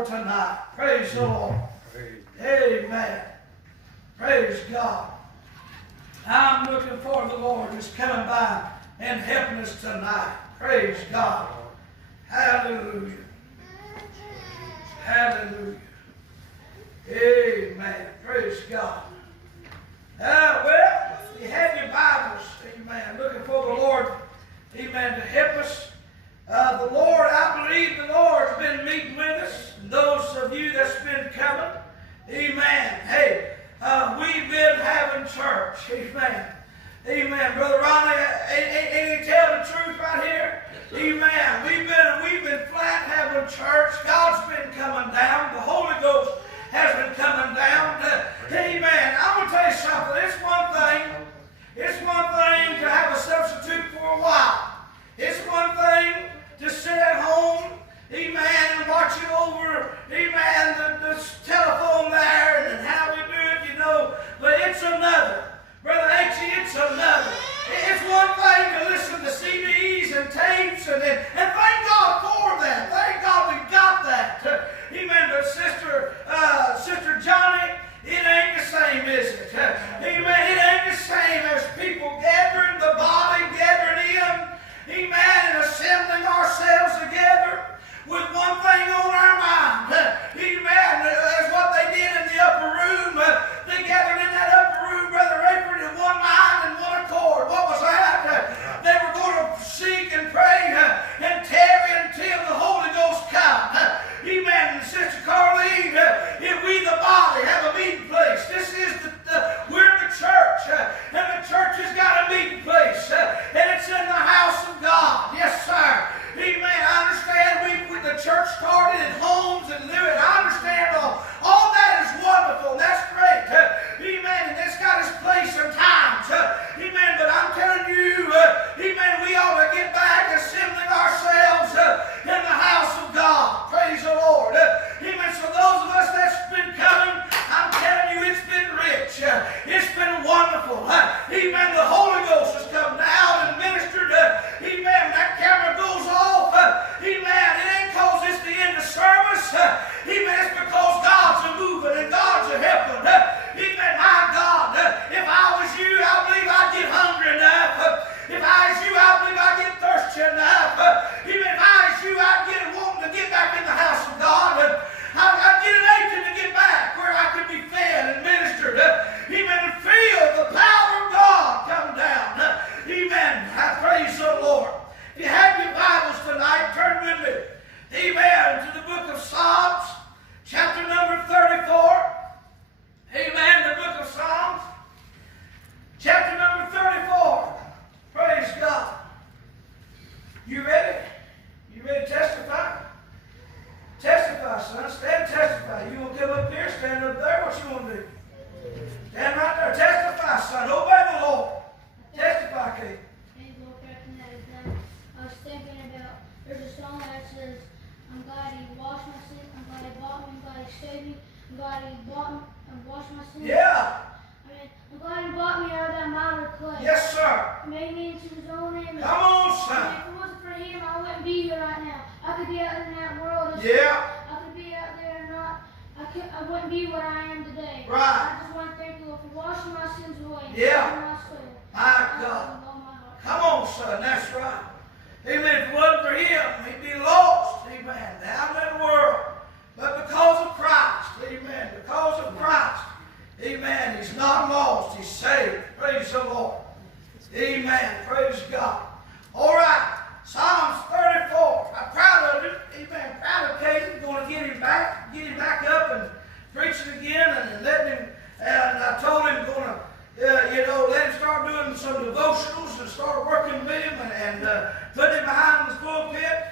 Lord tonight. Praise the Lord. Amen. Praise God. I'm looking for the Lord who's coming by and helping us tonight. Praise God. Hallelujah. Hallelujah. Amen. Praise God. Well, you have your Bibles. Amen. Looking for the Lord. Amen. To help us. The Lord, I believe the Lord's been meeting with us. And those of you that's been coming. Amen. Hey, we've been having church. Amen. Amen. Brother Ronnie, ain't he tell the truth right here? Amen. We've been flat having church. God's been coming down. The Holy Ghost has been coming down. Amen. I'm going to tell you something. It's one thing to have a substitute for a while. It's one thing to sit at home, amen, and watch it over, amen, the telephone there and how we do it, you know. But it's another. Brother H.E., it's another. It's one thing to listen to CDs and tapes and thank God for that. Thank God we got that. Amen. But Sister Johnny, it ain't the same, is it? Amen. It ain't the same as people gathering, the body gathering in. Amen, and assembling ourselves together with one thing on our mind. Amen, as what they did in the upper room. They gathered in that upper room, Brother Rayford, in one mind and one accord. What was that? They were going to seek and pray and tarry until the Holy Ghost come. Amen. And Sister Carleen, if we the body have a meeting place, this is we're the church, and the church has got a meeting place, and it's in the house of God. Yes, sir. Amen. I understand the church started in homes and living. I understand all that is wonderful. That's great. Amen. And it's got its place sometimes. Amen. But I'm telling you, amen, we ought to get back assembling ourselves in the house of God. Praise the Lord. Amen. So those of us that's been coming, I'm telling you, it's been rich. It's been wonderful. Amen. The Holy Ghost has come down and ministered. Amen. That camera goes off. Amen. It ain't because it's the end of service. Amen. It's because God's a moving and God's a helping. Amen. My God, if I was you, I believe I'd get hungry enough. If I was you, I believe I'd get thirsty enough. Even if I was you, I'd get wanting to get back in the house of God. I'd get an aching to get back where I could be fed and ministered. Amen. And feel the power of God come down. Amen. I praise the Lord. If you have your Bibles tonight, turn with me. Amen. To the book of Psalms, chapter number 34. Amen. The book of Psalms, chapter number 34. Praise God. You ready? You ready to testify? Testify, son. Stand testify. You want to come up here, stand up there. What you want to do? Stand right there. Testify, son. Obey the Lord. Testify, Kate. I was thinking about, there's a song that says, I'm glad he washed my sins, I'm glad he bought me, I'm glad he saved me, I'm glad he bought me and washed my sins. Yeah. I'm glad he bought me out of that mountain of clay. Yes, sir. He made me into his own image. Come on, son. If it wasn't for him, I wouldn't be here right now. I could be out in that world. Yeah. I could be out there and I wouldn't be what I am today. Right. I just want to thank the Lord for washing my sins away. Yeah. And my soul. My God. Come on, son. That's right. Amen. If it wasn't for him, he'd be lost. Amen. Down in the world. But because of Christ. Amen. Because of Christ. Amen. He's not lost. He's saved. Praise the Lord. Amen. Praise God. All right. Psalms 34. I'm proud of it. Amen. Proud of Caden. Going to get him back up and preach it again and let him. And I told him going to, let him start doing some devotionals and start working with him and putting him behind the pulpit.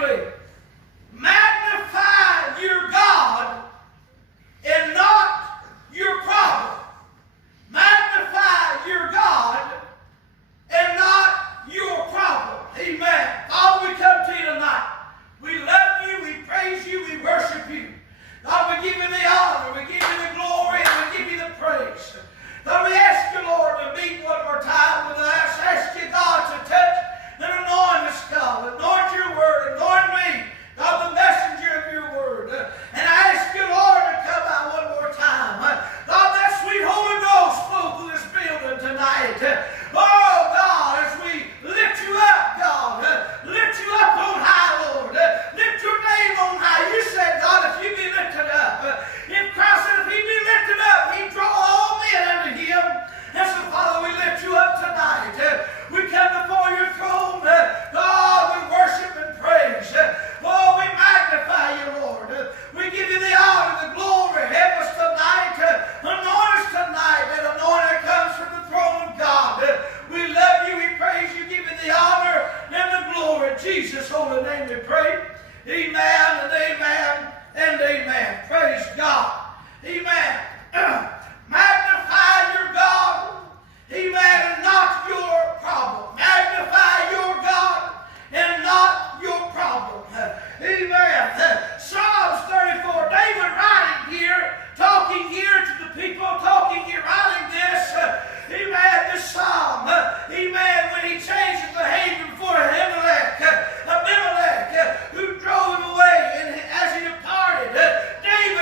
simply magnify your God and not your problem. Magnify your God and not your problem. Amen. Father, we come to you tonight. We love you, we praise you, we worship you. God, we give you the honor, we give you the glory, and we give you the praise. God, we ask you, Lord, to meet one more time with us. Ask you, God, to touch and anoint us, God. Anoint your word, anoint me, God, the messenger of your word. And I ask you, Lord, to come out one more time. God, that sweet Holy Ghost flow through this building tonight. Oh, God, as we lift you up, God, lift you up on high, Lord. Lift your name on high. You said, God, if you be lifted up, if Christ said, if he be lifted up, he draw all men unto him. And so, Father, we lift you up tonight. We come before your throne. God, we worship and praise. Oh, we magnify you, Lord. We give you the honor, the glory. Help us tonight. Anoint us tonight. That anointing comes from the throne of God. We love you. We praise you. Give you the honor and the glory. In Jesus' holy name we pray. Amen and amen and amen. Praise God. Amen. Magnify your God. Amen. And not your problem. Magnify your God and not your problem. Amen. Psalms 34. David writing here, talking here to the people, talking here, writing this. Amen. This psalm. Amen. When he changed his behavior before Abimelech, who drove him away, and as he departed, David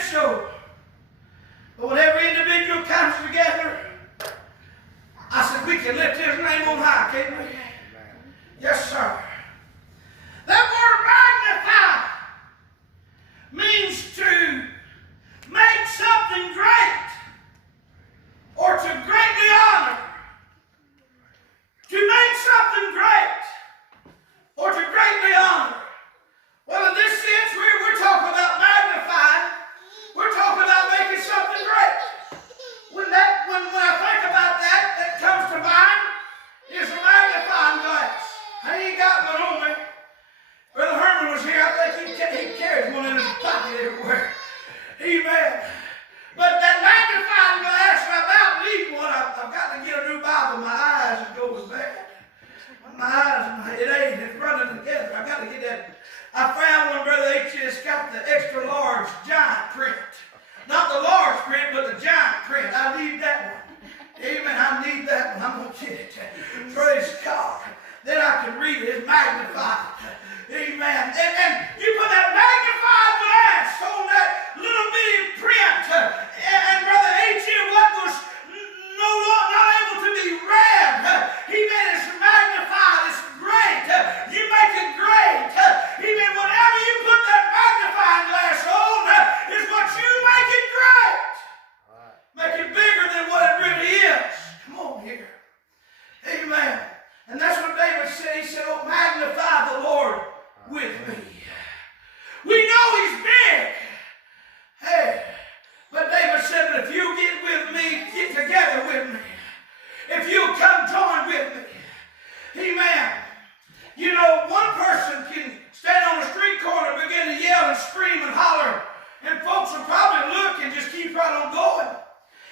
it so. But when every individual comes together, I said, we can lift his name on high, can't we? Yes, sir. That word magnify means to make something great or to greatly honor. To make something great or to greatly honor. Well, in this sense, we're talking about magnifying. We're talking about making something great. When I think about that, that comes to mind is a magnifying glass. I ain't got one on me. Brother Herman was here. I think he carries one in his pocket everywhere. Amen. But that magnifying glass, I about need one. I've got to get a new Bible. My eyes are going bad. My eyes, it's running together. I've got to get that. I found one, Brother H. It's got the extra large giant print. Not the large print, but the giant print. I need that one. Amen. I need that one. I'm going to get it. Praise God. Then I can read it. It's magnified. Amen. And you put that magnified glass on that little bitty print. And Brother H. what was not able to be read. He made it magnified. It's great. You make it great. Even whatever you put that magnifying glass on is what you make it great. Make it bigger than what it really is. Come on here. Amen. And that's what David said. He said, oh, magnify the Lord with me. We know he's big. Hey, but David said, but if you get with me, get together with me. If you'll come join with me. Amen. You know, one person can stand on a street corner, begin to yell and scream and holler, and folks will probably look and just keep right on going.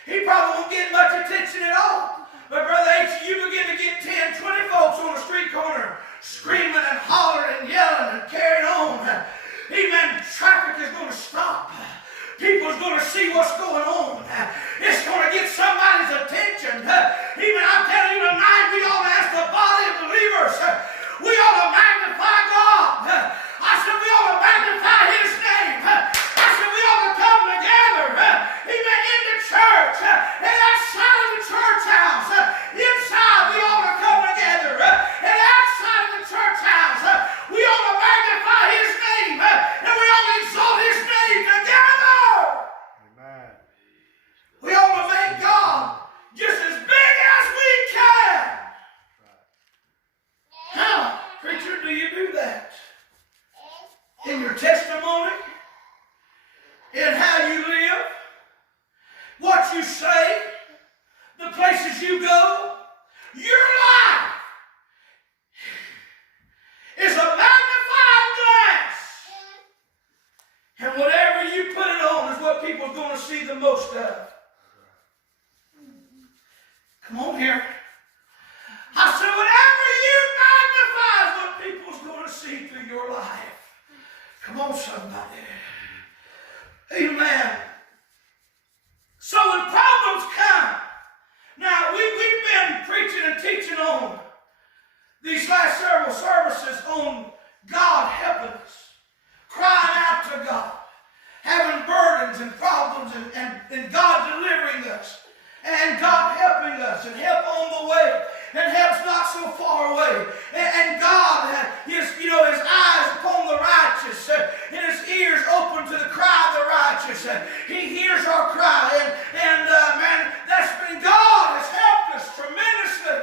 He probably won't get much attention at all. But Brother H, you begin to get 10, 20 folks on a street corner screaming and hollering and yelling and carrying on. Amen. Traffic is going to stop. People's going to see what's going on. It's going to get somebody's attention. Even I'm telling you tonight, we ought to ask the body of believers. We ought to magnify God. I said we ought to magnify his name. I said we ought to come together. Amen. In the church. And outside of the church house. Inside we ought to come together. And outside of the church house. We ought to magnify his name. And we ought to exalt his name together. Amen. We ought to make God just as big as we can. How, preacher, do you do that? In your testimony? In how you live? What you say? The places you go? Your life is a magnifying glass. And whatever you put it on is what people are going to see the most of. Come on here. I said, whatever you magnify is what people's going to see through your life. Come on, somebody. Amen. So when problems come, now we've been preaching and teaching on these last several services on God helping us, crying out to God, having burdens and problems and God delivering us. And God helping us, and help on the way, and help's not so far away. And God, his eyes upon the righteous, and his ears open to the cry of the righteous. He hears our cry, and man, that's been God has helped us tremendously.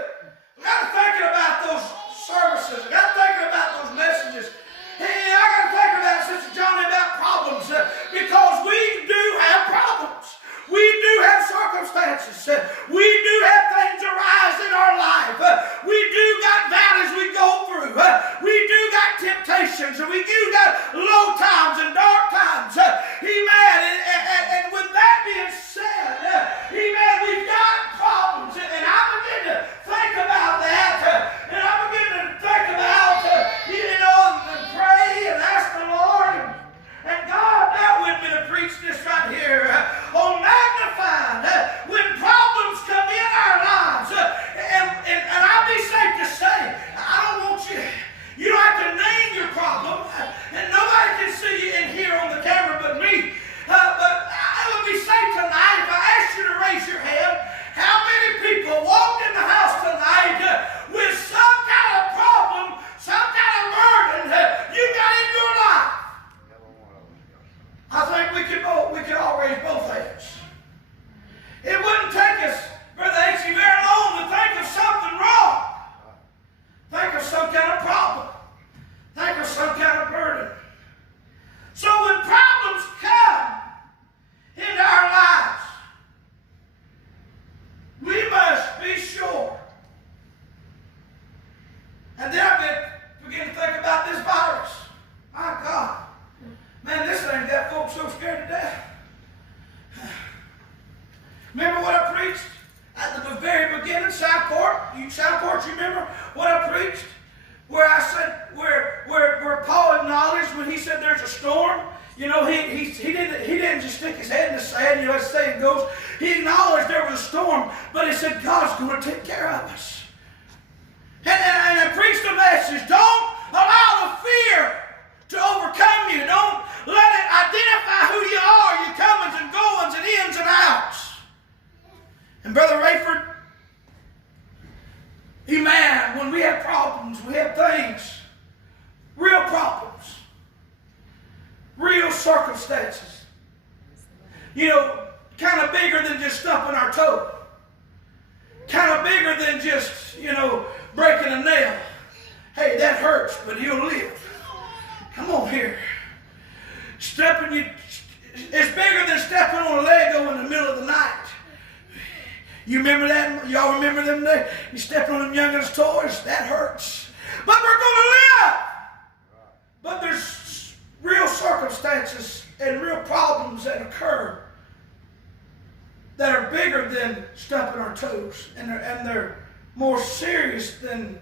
I got to thinking about those services. I got to thinking about those messages. Hey, I got to think about Sister Johnny about problems, because we do have problems. We do have circumstances. We do have things arise in our life. We do got valleys we go through. We do got temptations. And we do got low times and dark times. Amen. And with that being said, preached at the very beginning, Southport? Southport, you remember what I preached? Where I said, where Paul acknowledged when he said there's a storm. You know, he didn't just stick his head in the sand, you know, as saying goes. He acknowledged there was a storm, but he said God's going to take care of us. And I preached the message, don't allow the fear to overcome you. Don't let it identify who you are, your comings and goings and ins and outs. And Brother Rayford, amen, when we have problems, we have things, real problems, real circumstances, you know, kind of bigger than just stumping our toe, kind of bigger than just, you know, breaking a nail. Hey, that hurts, but you'll live. Come on here. It's bigger than stepping on a Lego in the middle of the night. You remember that? Y'all remember them days? You stepped on them youngest toys? That hurts. But we're going to live. But there's real circumstances and real problems that occur that are bigger than stumping our toes. And they're more serious than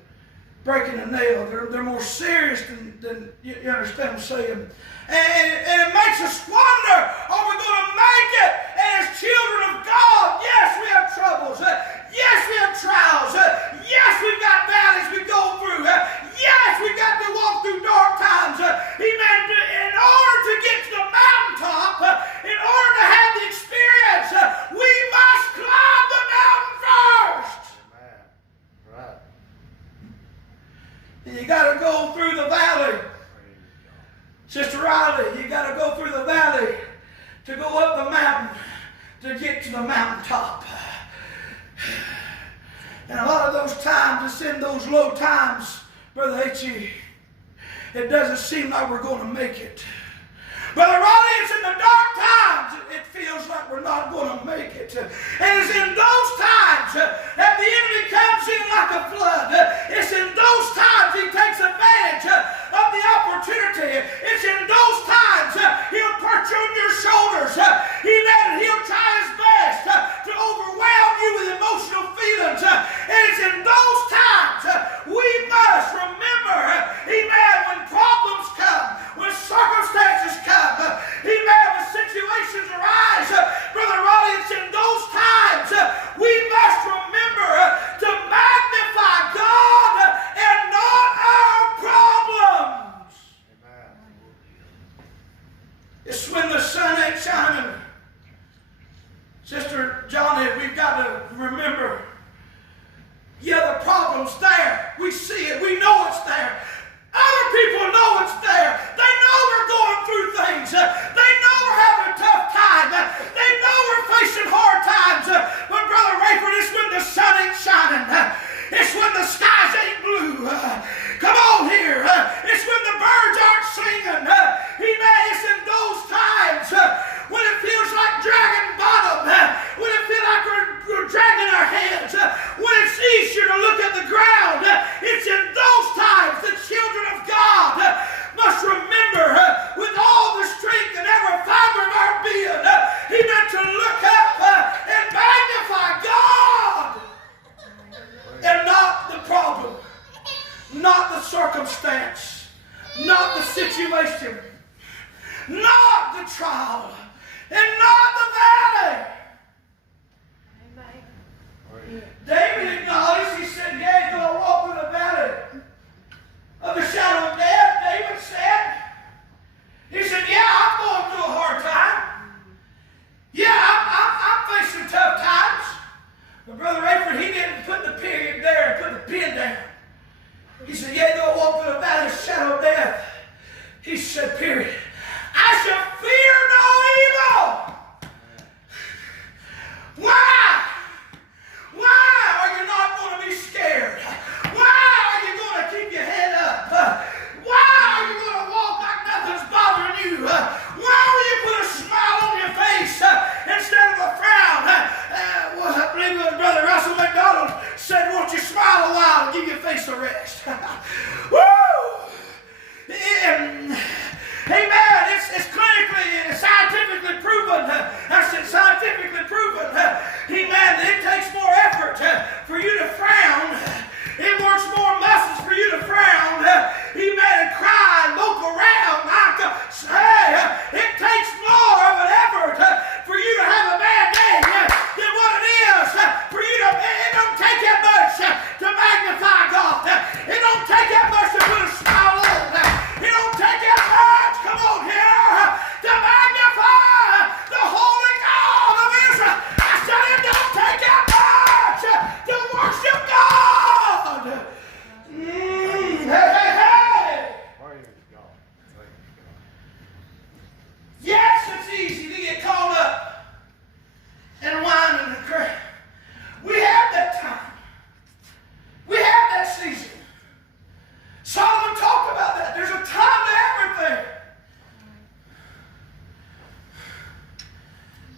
breaking a nail. They're more serious than you understand what I'm saying. And it makes us wonder, are we going to make it? And as children of God, yes, we have troubles. Yes, we have trials. Yes, we've got valleys we go through. Yes, we've got to walk through dark times. Amen. In order to get to the mountaintop, in order to have the experience, we must climb the mountain first. Amen. Right. And you got to go through the valley. Sister Riley, you got to go through the valley to go up the mountain to get to the mountaintop. And a lot of those times, it's in those low times, Brother H.E., it doesn't seem like we're going to make it. Brother Riley, it's in the dark times it feels like we're not going to make it. And it's in those times that the enemy comes in like a flood. It's in those times he takes advantage of the opportunity. It's in those times he'll perch on your shoulders. Amen. He'll try his best to overwhelm you with emotional feelings. And it's in those times we must remember, amen, when problems come, when circumstances come, amen, when situations arise, Brother Ronnie, it's in those times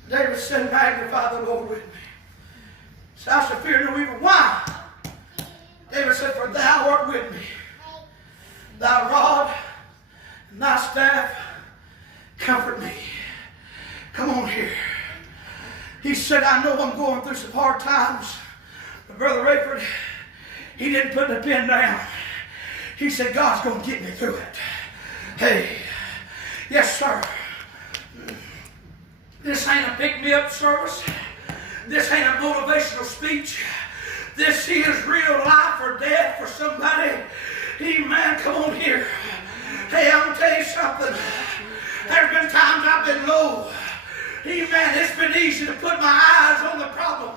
David said, magnify the Lord with me. So I shall fear no evil. Why? David said, for thou art with me. Thy rod and thy staff comfort me. Come on here. He said, I know I'm going through some hard times. But Brother Rayford, he didn't put the pen down. He said, God's going to get me through it. Hey, yes, sir. This ain't a pick-me-up service. This ain't a motivational speech. This is real life or death for somebody. Amen. Come on here. Hey, I'm going to tell you something. There's been times I've been low. Amen. It's been easy to put my eyes on the problem.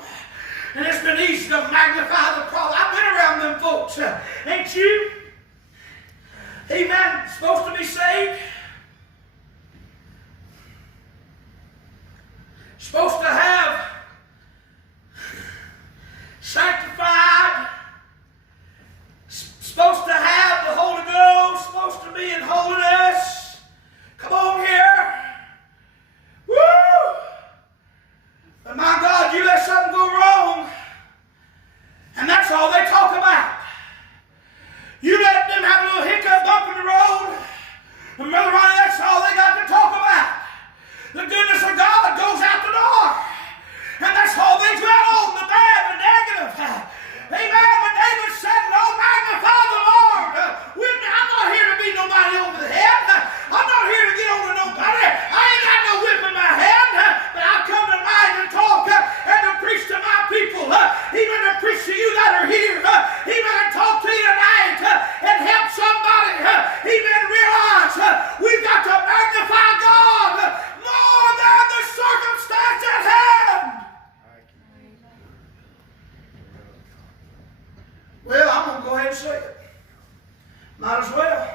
And it's been easy to magnify the problem. I've been around them folks. Ain't you? Amen. Supposed to be saved. Supposed to have sanctified. Supposed to have the Holy Ghost. Supposed to be in holiness. Come on here. Woo! But my God, you let something go wrong, and that's all they talk about. You let them have a little hiccup bump in the road, and Brother Ronnie, that's all they got to talk about. The goodness of God goes out the door. And that's all they dwell on, the bad, the negative. Amen. But David said, no, magnify the Lord with me. I'm not here to beat nobody over the head. I'm not here to get over nobody. I ain't got no whip in my hand. But I've come tonight to talk and to preach to my people. Even to preach to you that are here. Even to talk to you tonight and help somebody. Even realize we've got to magnify God more than the circumstance at hand. Well, I'm going to go ahead and say it. Might as well.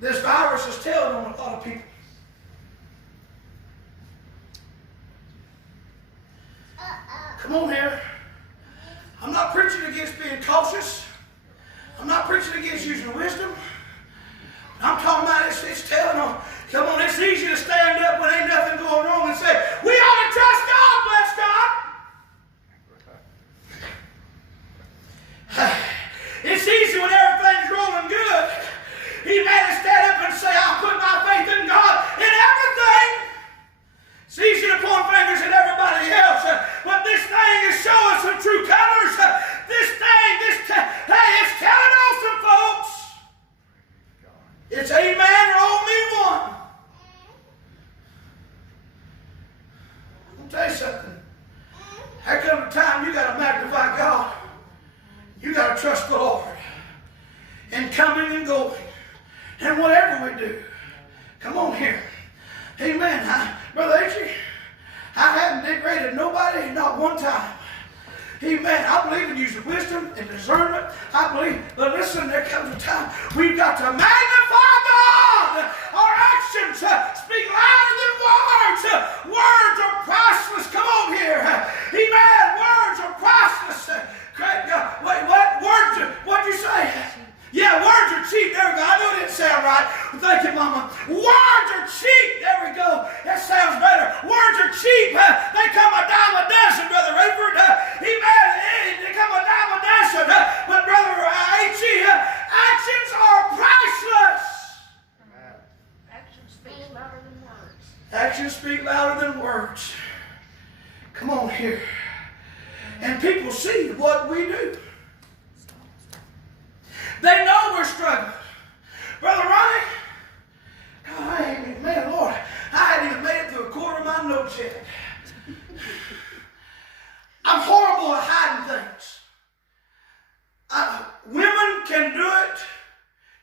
This virus is telling on a lot of people. Come on here. I'm not preaching against being cautious. I'm not preaching against using wisdom. I'm talking about it's telling on. Come on, it's easy to stand up when ain't nothing going wrong and say, we ought to trust God, bless God. It's easy when everything's rolling good. He made us stand up and say, I'll put my faith in God in everything. It's easy to point fingers at everybody else, but this thing is showing some true colors. Hey, it's telling on some folks. It's amen or owe me one. I'm going to tell you something. There comes a time you got to magnify God. You got to trust the Lord in coming and going and whatever we do. Come on here. Amen. Brother H.E., I haven't degraded nobody, not one time. Amen. I believe in using wisdom and discernment. I believe, but listen, there comes a time we've got to magnify God. Our actions speak louder than words. Words are priceless. Come on here. Amen. Words are priceless. Great God. Wait, what? Words are, what'd you say? Yeah, words are cheap. There we go. I know it didn't sound right. Thank you, Mama. Words are cheap. There we go. That sounds better. Words are cheap. They come a dime a dozen, Brother Rayford. They come a dime a dozen. But Brother H.E., actions are priceless. Actions speak louder than words. Actions speak louder than words. Come on here. And people see what we do. They know we're struggling. Brother Ronnie, God, man, Lord, I hadn't even made it through a quarter of my notes yet. I'm horrible at hiding things. Women can do it.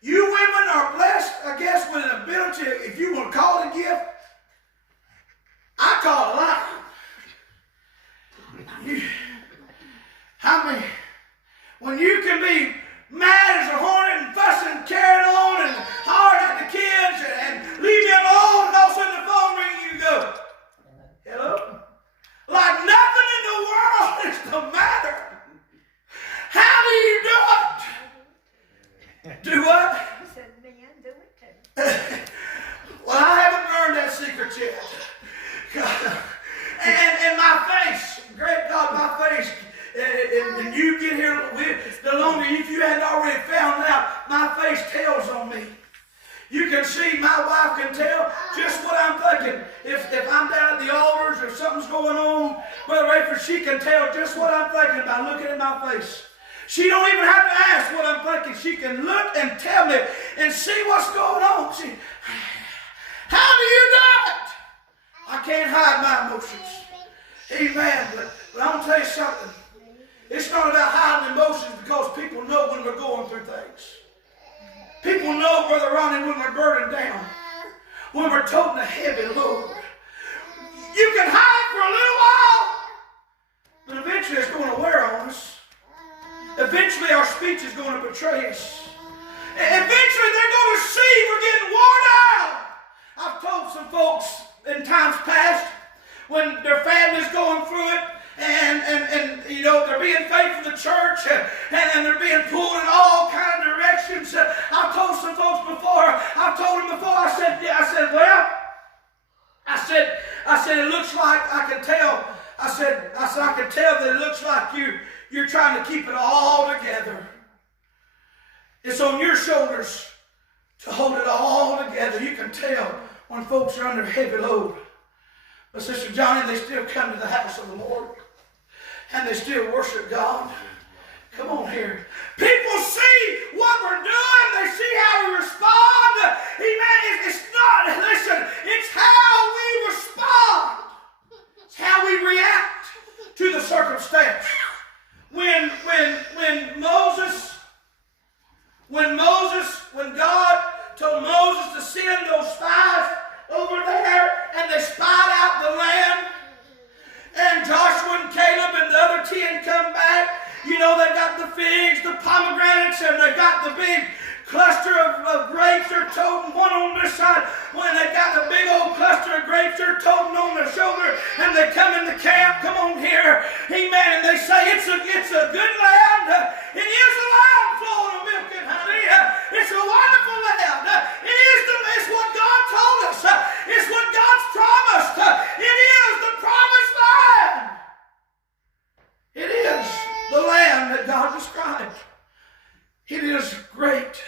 You women are blessed, I guess, with an ability, if you want to call it a gift. I call it lying. When you can be mad as a hornet and fussing and carrying on and hard at the kids and leave me alone, and all of a sudden the phone rings and you go, hello? Like nothing in the world is the matter. How do you do it? Do what? I said, men do it too. Well, I haven't learned that secret yet. if I'm down at the altars or something's going on, Brother Rayford, she can tell just what I'm thinking by looking in my face. She don't even have to ask what I'm thinking. She can look and tell me and see what's going on. How do you do it? I can't hide my emotions. Amen. But I'm going to tell you something. It's not about hiding emotions, because people know when we're going through things. People know, Brother Ronnie, when we're burdened down, when we're toting a heavy load. You can hide for a little while, but eventually it's going to wear on us. Eventually our speech is going to betray us. Eventually they're going to see we're getting worn out. I've told some folks in times past, when their family's going through it, and you know, they're being faithful to the church, and they're being pulled in all kind of directions. I've told some folks before, I said, it looks like, I can tell that it looks like you're trying to keep it all together. It's on your shoulders to hold it all together. You can tell when folks are under heavy load. But Sister Johnny, they still come to the house of the Lord. And they still worship God. Come on here. People see what we're doing. They see how we respond. Amen. It's not, listen, it's how we respond. It's how we react to the circumstance. When God told Moses to send those spies over there, and they spied out the land, and Joshua and Caleb and the other 10 come back. You know, they got the figs, the pomegranates, and they got the big cluster of grapes they're toting, one on this side. When they got the big old cluster of grapes they're toting on their shoulder, and they come in the camp, come on here, amen, and they say, it's a good land. It is a land flowing with milk and honey. It's a wonderful land. It's what God told us. It's what God's promised. It is the promised land. It is the land that God described. It is great.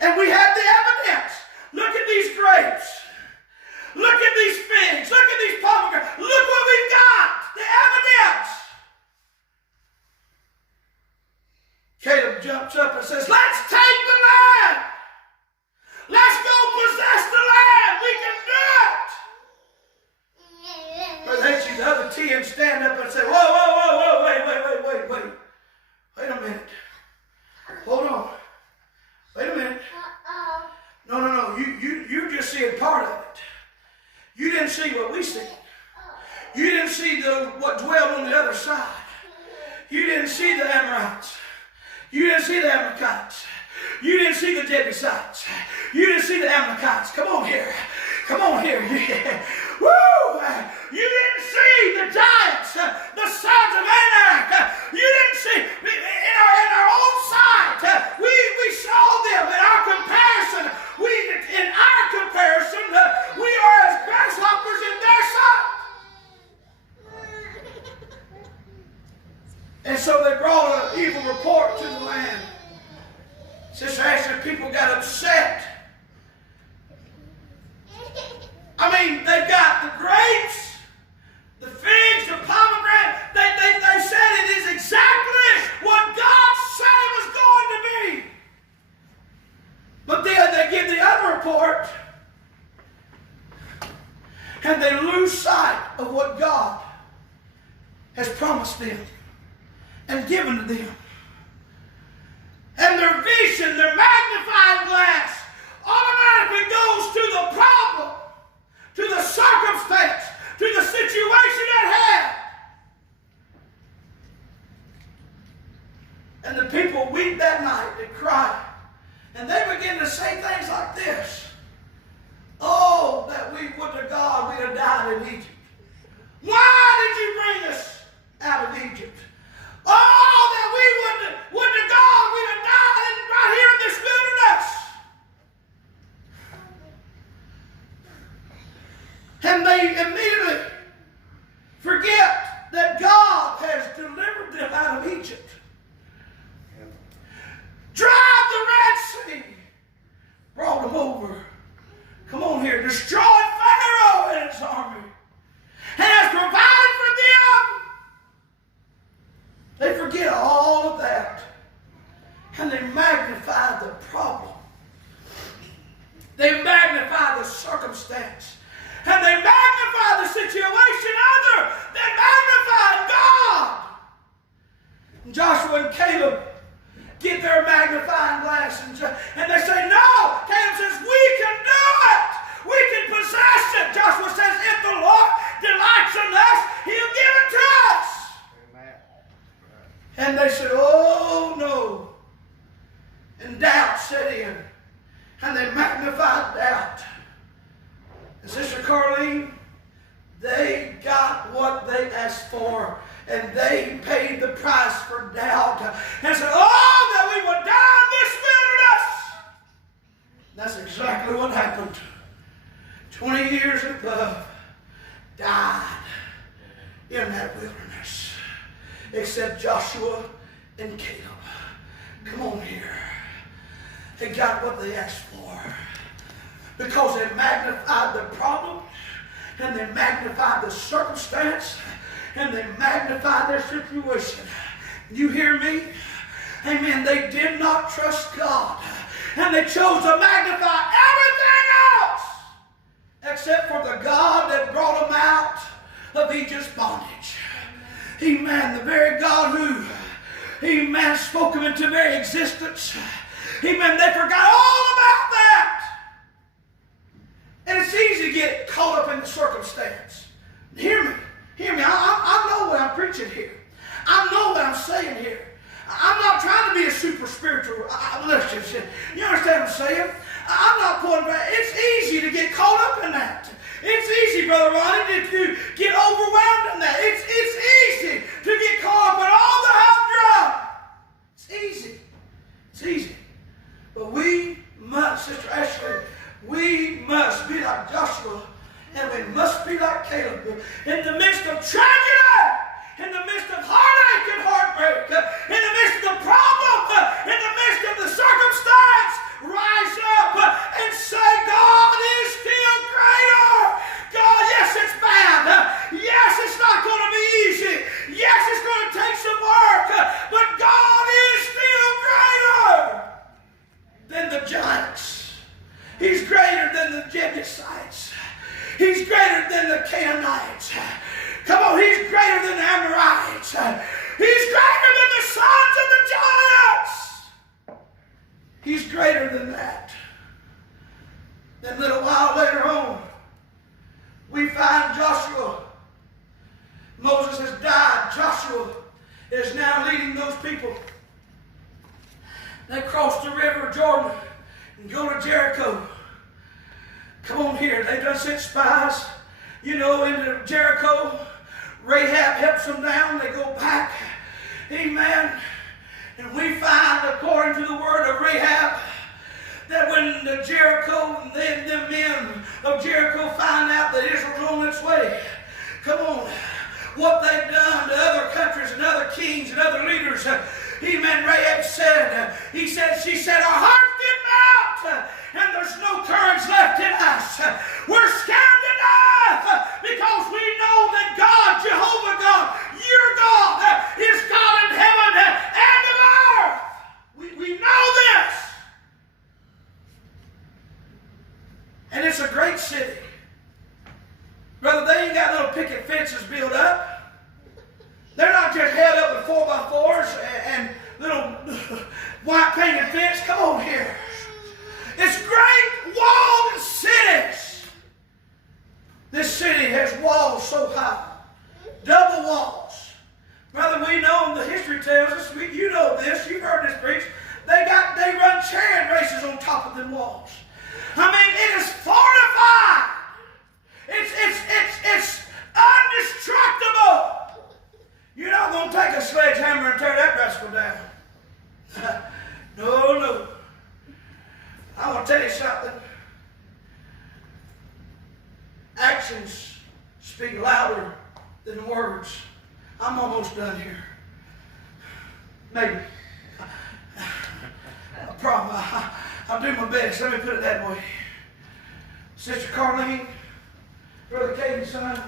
And we have the evidence. Look at these grapes. Look at these figs. Look at these pomegranates. Look what we've got. The evidence. Caleb jumps up and says, let's take the land. Let's go possess the land. We can do it. Brother H, the other 10 stand up and say, whoa, wait a minute. Hold on. Wait a minute. No. You just see a part of it. You didn't see what we see. You didn't see what dwelled on the other side. You didn't see the Amorites. You didn't see the Amalekites. You didn't see the Jebusites. You didn't see the Amalekites. Come on here. Yeah. Woo! You didn't see the giants, the sons of Anak. You didn't see, in our own sight, we saw them in our comparison. We are as grasshoppers in their sight. And so they brought an evil report to the land. Sister Ashley, people got upset. I mean, they've got the grapes, the figs, the pomegranate. They said it is exactly what God said it was going to be. But then they give the other report, and they lose sight of what God has promised them and given to them. And their vision, their magnifying glass, automatically goes to the problem, to the circumstance, to the situation at hand. And the people weep that night and cry. And they begin to say things like this. Oh, that we would to God we'd have died in Egypt. Why did you bring us out of Egypt? Oh, that we would to God we'd have died right here in this wilderness. And they immediately forget that God has delivered them out of Egypt. Dried the Red Sea. Brought them over. Come on here. Destroyed Pharaoh. circumstance. And they magnified the situation other than magnifying God. And Joshua and Caleb get their magnifying glass and they say, no. Caleb says, we can do it. We can possess it. Joshua says, if the Lord delights in us, He'll give it to us. Amen. And they said, oh no. And doubt set in. And they magnified doubt. And Sister Carlene, they got what they asked for. And they paid the price for doubt. And said, oh, that we would die in this wilderness. That's exactly what happened. 20 years above, died in that wilderness. Except Joshua and Caleb. Come on here. They got what they asked for. Because they magnified the problem, and they magnified the circumstance, and they magnified their situation. You hear me? Amen. They did not trust God, and they chose to magnify everything else except for the God that brought them out of Egypt's bondage. Amen. The very God who, amen, spoke them into very existence. Amen. They forgot all about that. And it's easy to get caught up in the circumstance. Hear me. Hear me. I know what I'm preaching here. I know what I'm saying here. I'm not trying to be a super spiritual. Listen, you understand what I'm saying? I'm not pulling back. It's easy to get caught up in that. It's easy, Brother Ronnie, to get overwhelmed in that. It's easy to get caught up in all the hot drum. It's easy. It's easy. But we must, Sister Ashley, we must be like Joshua, and we must be like Caleb. In the midst of tragedy, in the midst of heartache and heartbreak, in the midst of the problem, in the midst of the circumstance, rise up and say, God is still greater. God, yes, it's bad. Yes, it's not going to be easy. Yes, it's going to take some work. But God is still greater than the giants. He's greater than the Jebusites. He's greater than the Canaanites. Come on, He's greater than the Amorites. He's greater than the sons of the giants. He's greater than that. Then a little while later on, we find Joshua. Moses has died. Joshua is now leading those people. They cross the river Jordan and go to Jericho. Come on here. They done sent spies, into Jericho. Rahab helps them down. They go back. Amen. And we find, according to the word of Rahab, that when the men of Jericho find out that Israel's on its way, come on, what they've done to other countries and other kings and other leaders, amen, Rahab said, she said, our hearts did melt, and there's no courage left in us. We're scared to death because we know that God, Jehovah God, your God, is God in heaven and of earth. We know this. And it's a great city. Brother, they ain't got little picket fences built up. They're not just held up with 4x4s and little white painted fence. Come on here. It's great walled cities. This city has walls so high. Double walls. Brother, we know, the history tells us, you know this, you've heard this preached, they run chariot races on top of them walls. I mean, it is fortified. It's indestructible. You're not going to take a sledgehammer and tear that rascal down. No. I want to tell you something. Actions speak louder than words. I'm almost done here. Maybe. I promise. I'll do my best. Let me put it that way. Sister Carlene, Brother Caden, son,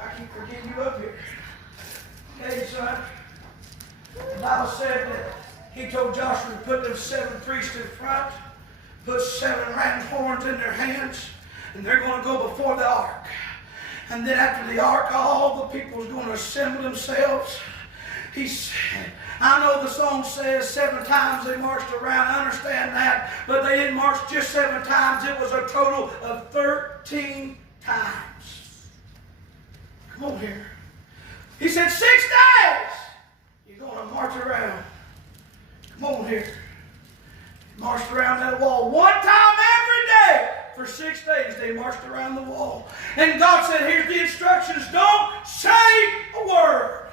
I keep forgetting you up here. Caden, son, the Bible said that He told Joshua to put those 7 priests in front, put 7 ram horns in their hands, And they're going to go before the ark. And then after the ark, all the people is going to assemble themselves. He said, I know the song says 7 times they marched around. I understand that. But they didn't march just 7 times. It was a total of 13 times. Come on here. He said 6 days. You're going to march around. Come on here. Marched around that wall 1 time every day. For 6 days they marched around the wall. And God said, here's the instructions. Don't say a word.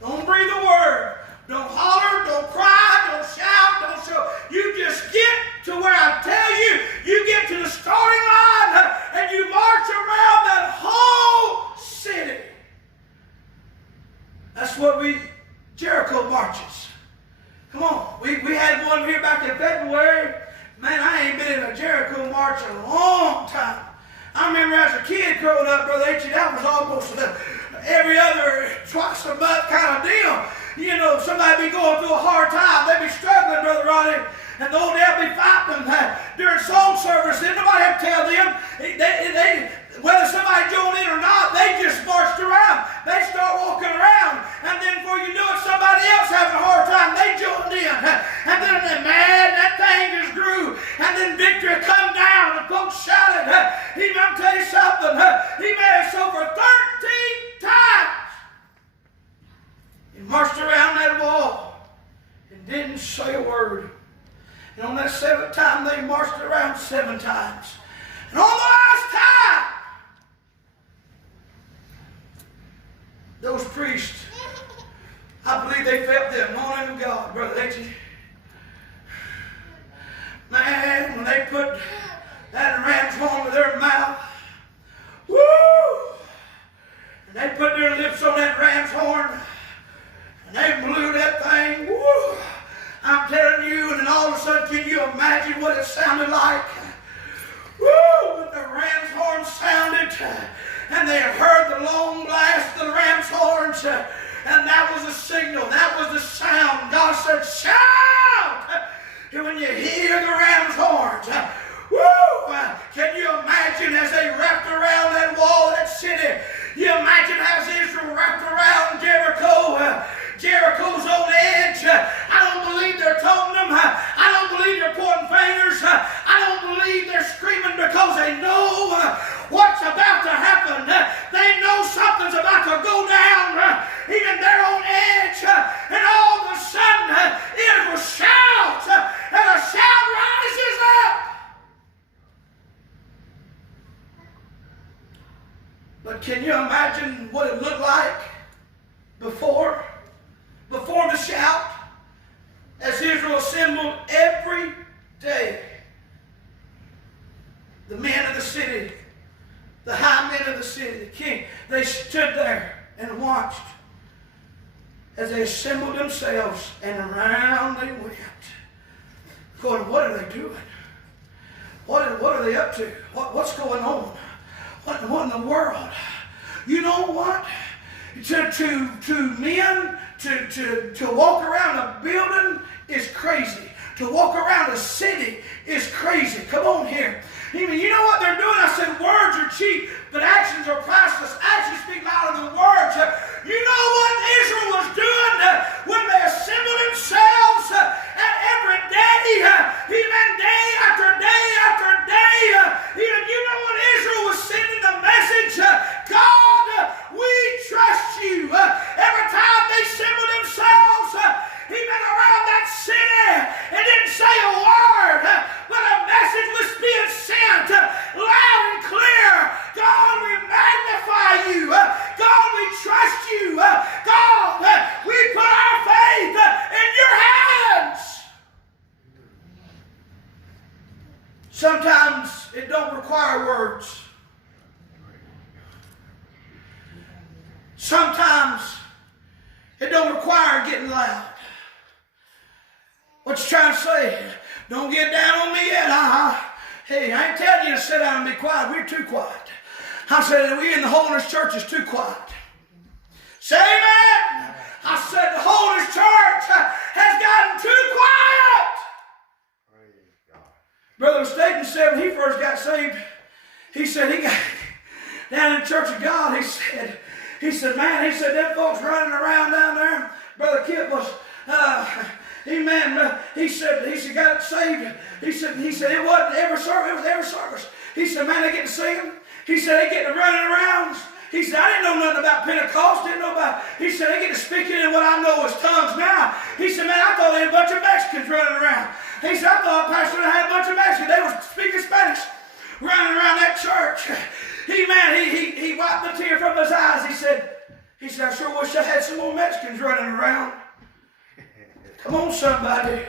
Don't breathe a word. Don't holler. Don't cry. Don't shout. Don't show. You just get to where I tell you. You get to the starting line and you march around that whole city. That's what Jericho marches. Come on. We had one here back in February. Man, I ain't been in a Jericho march in a long time. I remember as a kid growing up, Brother H, that was almost every other twice a month kind of deal. You know, somebody be going through a hard time. They'd be struggling, Brother Ronnie. And the old they'll be fighting during song service. Then nobody had to tell them. Whether somebody joined in or not, they just marched around. They start walking around. And then before you knew it, somebody else having a hard time, they joined in. And then, man, that thing just grew. And then victory come down. And folks shouted. I'll tell you something. He made us over 13 times. He marched around that wall and didn't say a word. And on that 7th time, they marched around 7 times. And on the last time, those priests, I believe they felt the anointing of God, Brother H. Man, when they put that ram's horn to their mouth, woo! And they put their lips on that ram's horn, and they blew that thing, woo! I'm telling you, and then all of a sudden, can you imagine what it sounded like? Woo! When the ram's horn sounded, and they heard the long blast of the ram's horns, and that was the signal, that was the sound. God said, shout! And when you hear the ram's horns, woo! Can you imagine as they wrapped around that wall of that city? You imagine as Israel wrapped around Jericho. Jericho's on edge. I don't believe they're taunting them. I don't believe they're pointing fingers. I don't believe they're screaming because they know what's about to happen. They know something's about to go down. Even they're on edge. And all of a sudden, Israel shouts. And a shout rises up. But can you imagine what it looked like before the shout? As Israel assembled every day, the men of the city, the high men of the city, the king, they stood there and watched as they assembled themselves, and around they went, going, what are they doing? What are they up to? What's going on? What in the world? You know what? To men, to walk around a building is crazy. To walk around a city is crazy. Come on here. Even, you know what they're doing? I said words are cheap, but actions are priceless. Actions speak louder than words. You know what Israel was doing when they assembled themselves and every day, even day after day after day, even you know what Israel was sending the message? God, we trust you. Every time they assembled themselves, even around that city, it didn't say a word, but a message was being sent loud and clear. God, we magnify you. God, we trust you. God, we put our faith in your hands. Sometimes it don't require words. Sometimes it don't require getting loud. What you trying to say? Don't get down on me yet. Hey, I ain't telling you to sit down and be quiet. We're too quiet. I said that we in the Holiness Church is too quiet. Say amen. I said the Holiness Church has gotten too quiet. Brother Staten said when he first got saved, he said, he got down in the Church of God, he said, man, he said, them folks running around down there, Brother Kip was, amen, he said, got saved. He said, it wasn't every service, it was every service. He said, man, they get to singing. He said, they get to running around. He said, I didn't know nothing about Pentecost, he said, they get to speaking in what I know as tongues now. He said, man, I thought they had a bunch of Mexicans running around. He said, I thought Pastor had a bunch of Mexicans. They were speaking Spanish running around that church. He wiped the tear from his eyes. He said, I sure wish I had some more Mexicans running around. Come on, somebody.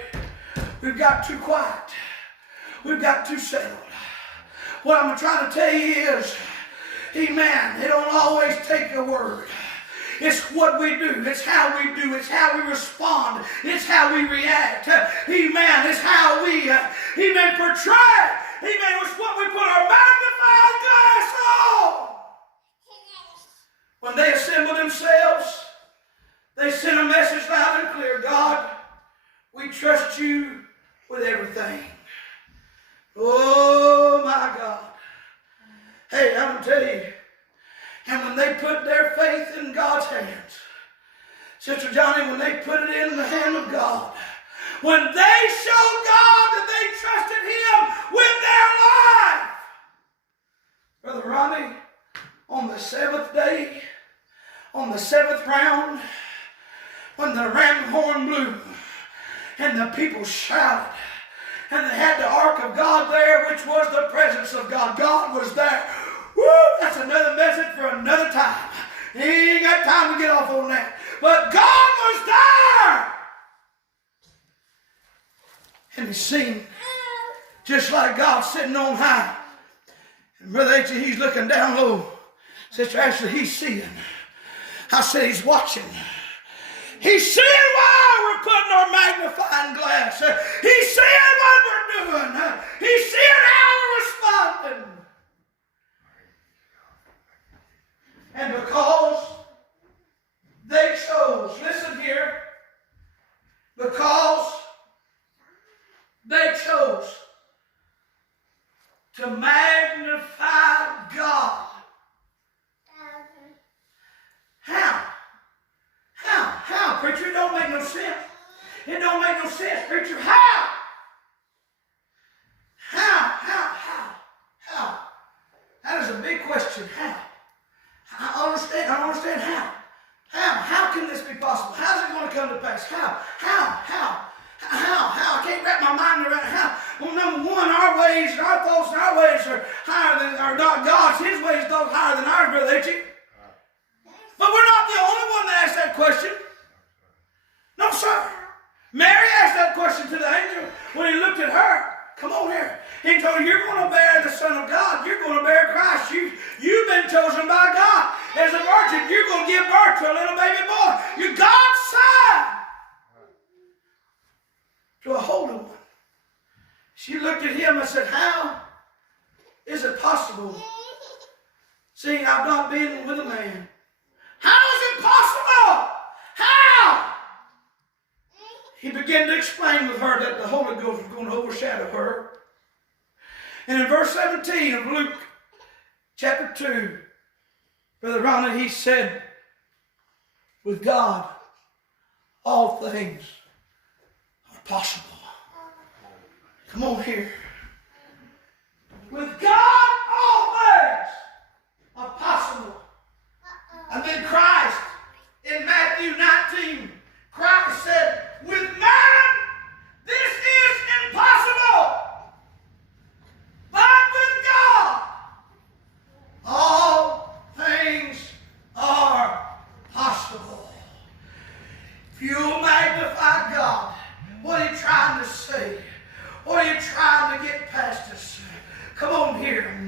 We've got too quiet. We've got too settled. What I'm trying to tell you is, amen, it don't always take a word. It's what we do. It's how we do. It's how we respond. It's how we react. Amen. It's how we, portray. Amen. It's what we put our magnifying glass on. When they assemble themselves, they send a message loud and clear. God, we trust you with everything. Oh, my God. Hey, I'm going to tell you, and when they put their faith in God's hands, Sister Johnny, when they put it in the hand of God, when they showed God that they trusted Him with their life, Brother Ronnie, on the 7th day, on the 7th round, when the ram horn blew, and the people shouted, and they had the ark of God there, which was the presence of God. God was there. Woo, that's another message for another time. He ain't got time to get off on that. But God was there. And He seemed just like God sitting on high. And Brother H, He's looking down low. Sister Ashley, He's seeing. I said He's watching. He's seeing why we're putting our magnifying glass. He's seeing what we're doing. He's seeing how we're responding. And because they chose, listen here, because they chose to magnify God. How? Preacher, it don't make no sense. It don't make no sense, preacher. How? That is a big question. How? I don't understand how. How can this be possible? How's it going to come to pass? How? I can't wrap my mind around how. Well, number one, our ways, our thoughts, and our ways are higher than our God's. His ways are higher than ours, Brother H. But we're not the only one that asked that question. No, sir. Mary asked that question to the angel when he looked at her. Come on here. He told her, you're going to bear the Son of God. You're going to bear Christ. You've been chosen by God. As a virgin, you're going to give birth to a little baby boy. You're God's son. To a holy one. She looked at him and said, how is it possible, seeing I've not been with a man? How is it possible? How? He began to explain with her that the Holy Ghost was going to overshadow her. And in verse 17 of Luke chapter 2, Brother Ronnie, he said, with God, all things are possible. Come on here. With God, all things are possible. And then Christ, in Matthew 19, Christ said, with man, this is impossible. But with God, all things are possible. If you'll magnify God, what are you trying to say? What are you trying to get past us? Come on here.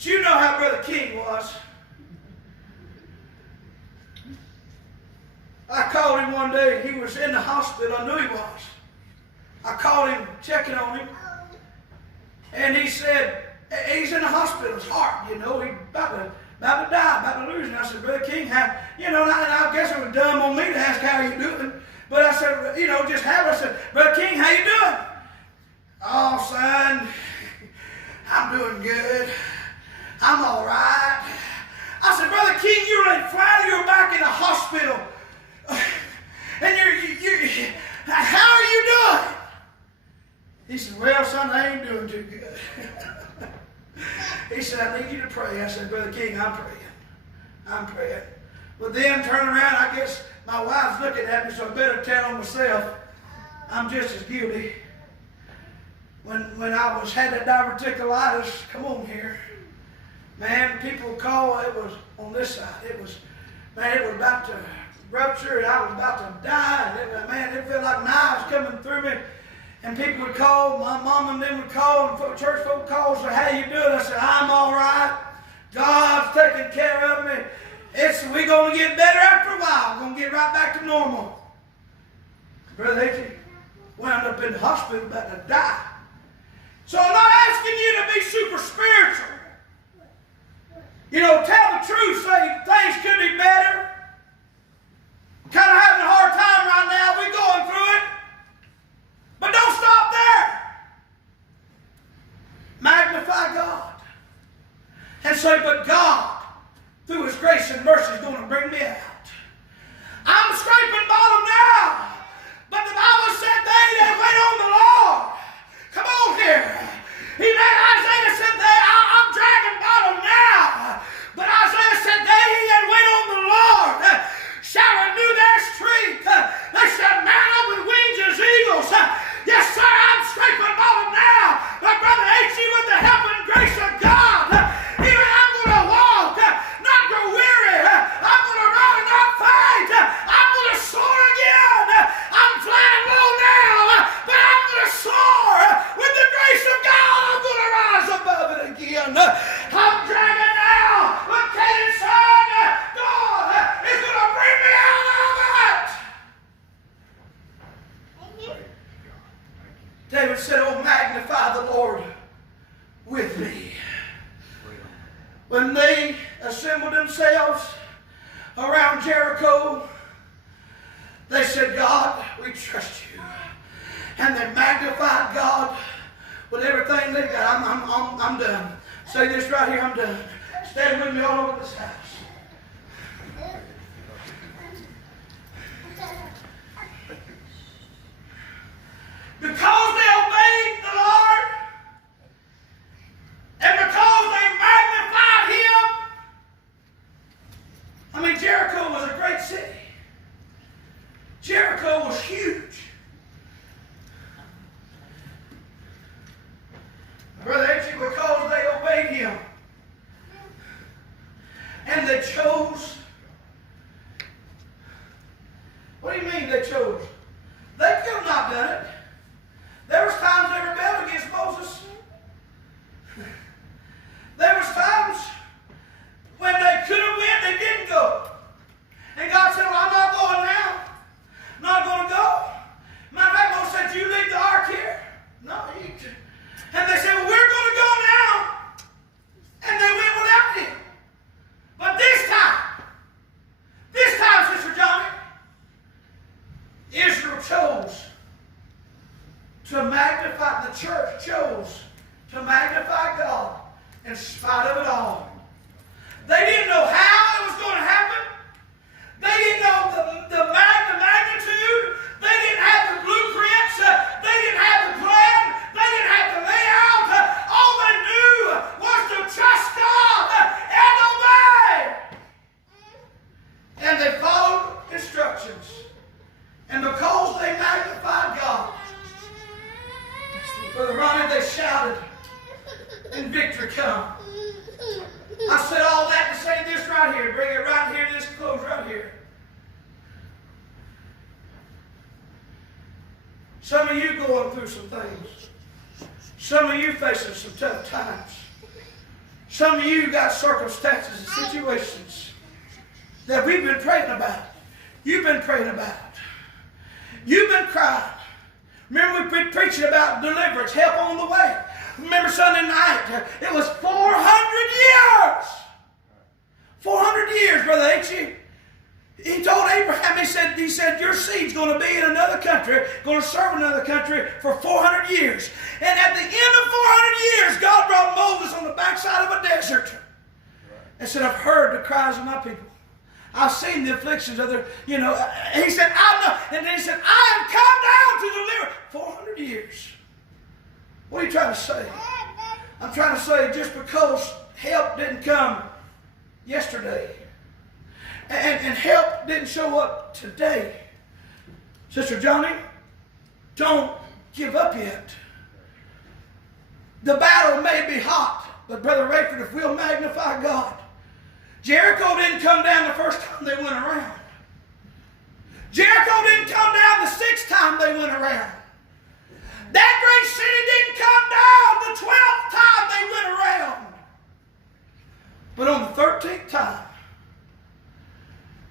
But you know how Brother King was. I called him one day. He was in the hospital. I knew he was. I called him, checking on him. And he said, he's in the hospital. His heart, he's about to die, about to lose. And I said, Brother King, and I guess it was dumb on me to ask how you doing. But I said, just have it. I said, Brother King, how you doing? Oh, son, I'm doing good. I'm all right. I said, Brother King, you're back in the hospital. And how are you doing? He said, well, son, I ain't doing too good. He said, I need you to pray. I said, Brother King, I'm praying. But then turn around, I guess my wife's looking at me, so I better tell on myself I'm just as guilty. When I had that diverticulitis, come on here, man, people call, it was on this side. It was about to rupture, and I was about to die. And it felt like knives coming through me. And people would call, my mom and them would call, and church folk call, say, how you doing? I said, I'm all right. God's taking care of me. We're going to get better after a while. We're going to get right back to normal. Brother H. wound up in the hospital about to die. So I'm not asking you to be super spiritual. Tell the truth, say things could be better. Kind of having a hard time right now. We're going through it. But don't stop there. Magnify God. And say, but God, through His grace and mercy, is going to bring me out. I'm scraping bottom now. But the Bible said they that wait on the Lord. Come on here. Isaiah said I'm dragging bottom now. But Isaiah said they that wait on the Lord shall renew their strength. They shall mount up with wings as eagles. Yes, sir, I'm scraping bottom now. But Brother H.E., with the help and grace of God, even I'm going to walk, not grow weary. I'm going to run and not faint. I'm going to soar again. I'm flying low now, but I'm going to soar. With the grace of God, I'm going to rise above it again. I'm dragging now, but Caden son, God is going to bring me out of it. David said, oh, magnify the Lord with me. When they assembled themselves around Jericho, they said, God, we trust you. And they magnified God with everything they got. I'm done. Say this right here, I'm done. Stand with me all over this house. Because they obeyed the Lord, and because they magnified Him, Jericho was a great city. Jericho was huge. Brother H., because they obeyed Him, and they chose. What do you mean they chose? They could have not done it. There was times they rebelled against Moses. There was times when they could have went, they didn't go. And God said, well, I'm not going now. I'm not going to go. Matter of fact, Moses said, you leave the ark here. No, and they said, well, we're going to go now. And they went without Him. But this time, Sister Johnny, Israel chose to magnify, the church chose to magnify God in spite of it all. They didn't know how it was going to happen. They didn't know the magnitude. They didn't have the blueprints. They didn't have the plan. They didn't have the layout. All they knew was to trust God and obey. And they followed instructions. And because they magnified God, Brother Ronnie, they shouted, and victory come. I said all that to say this right here. Bring it right here to this close right here. Some of you going through some things. Some of you facing some tough times. Some of you got circumstances and situations that we've been praying about. You've been praying about. You've been crying. Remember we've been preaching about deliverance, help on the way. Remember Sunday night, it was 400 years. 400 years, Brother H. He told Abraham, he said, your seed's going to be in another country, going to serve another country for 400 years. And at the end of 400 years, God brought Moses on the backside of a desert and said, I've heard the cries of my people. I've seen the afflictions of their, he said, I know. And then he said, I have come down to deliver 400 years. What are you trying to say? I'm trying to say just because help didn't come yesterday, and help didn't show up today, Sister Johnny, don't give up yet. The battle may be hot, but Brother Rayford, if we'll magnify God, Jericho didn't come down the first time they went around. Jericho didn't come down the sixth time they went around. That great city didn't come down the 12th time they went around. But on the 13th time,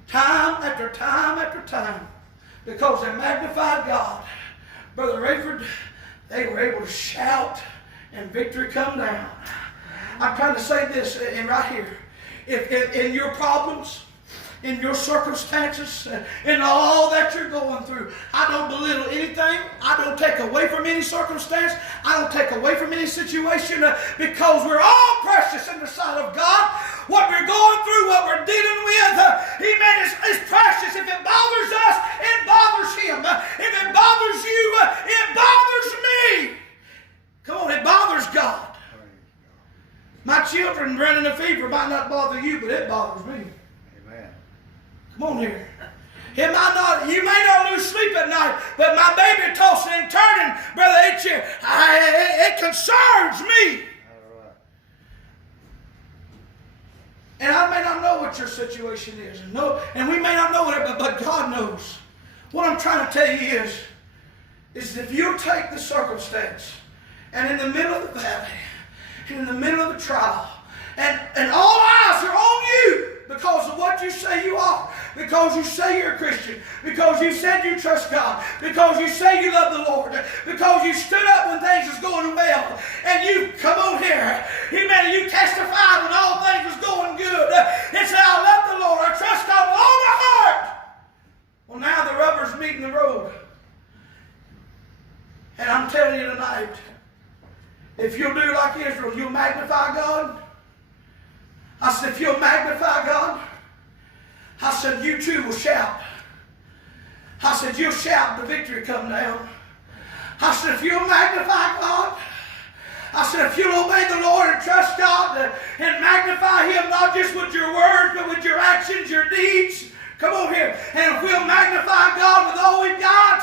time after time after time, because they magnified God, Brother Rayford, they were able to shout and victory come down. I'm trying to say this, and right here, if in your problems, in your circumstances, in all that you're going through, I don't belittle anything. I don't take away from any circumstance. I don't take away from any situation, because we're all precious in the sight of God. What we're going through, what we're dealing with, amen, is precious. If it bothers us, it bothers Him. If it bothers you, it bothers me. Come on, it bothers God. My children running a fever might not bother you, but it bothers me. Amen. Come on here. You may not lose sleep at night, but my baby tossing and turning, Brother H, it concerns me. All right. And I may not know what your situation is, and we may not know it, but God knows. What I'm trying to tell you is if you take the circumstance, and in the middle of the valley, and in the middle of the trial, and all eyes are on you because of what you say you are, because you say you're a Christian, because you said you trust God, because you say you love the Lord, because you stood up when things was going well, and you come on here, amen, you testified when all things was going good, and said, I love the Lord, I trust God with all my heart. Well, now the rubber's meeting the road. And I'm telling you tonight, if you'll do like Israel, you'll magnify God. I said, if you'll magnify God, I said, you too will shout. I said, you'll shout the victory come down. I said, if you'll magnify God, I said, if you'll obey the Lord and trust God and magnify Him, not just with your words, but with your actions, your deeds. Come on here. And if we'll magnify God with all we've got,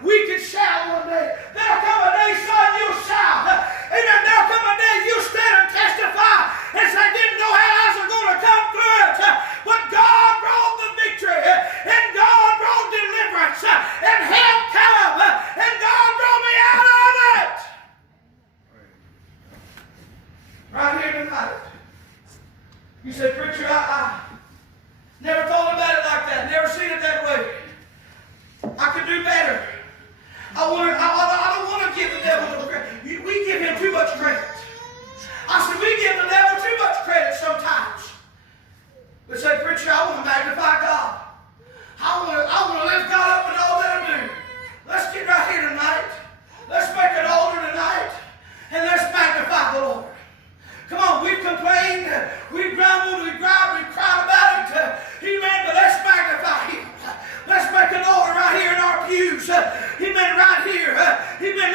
we can shout one day. There'll come a day, son, you'll shout. Amen. There'll come a day you'll stand and testify and say, I didn't know how I was going to come through it. But God brought the victory. And God brought deliverance. And help come. And God brought me out of it. Right here tonight. You said, preacher, I never thought about it like that. Never seen it that way. I could do better. I don't want to give the devil no credit. We give him too much credit. I said, we give the devil too much credit sometimes. But say, preacher, I want to magnify God. I want to lift God up in all that I do. Let's get right here tonight. Let's make an altar tonight. And let's magnify the Lord. Come on, we've complained, we've grumbled, we've cried about it. Amen, but let's magnify Him. Let's make an altar right here in our pews. Amen, right here. Amen,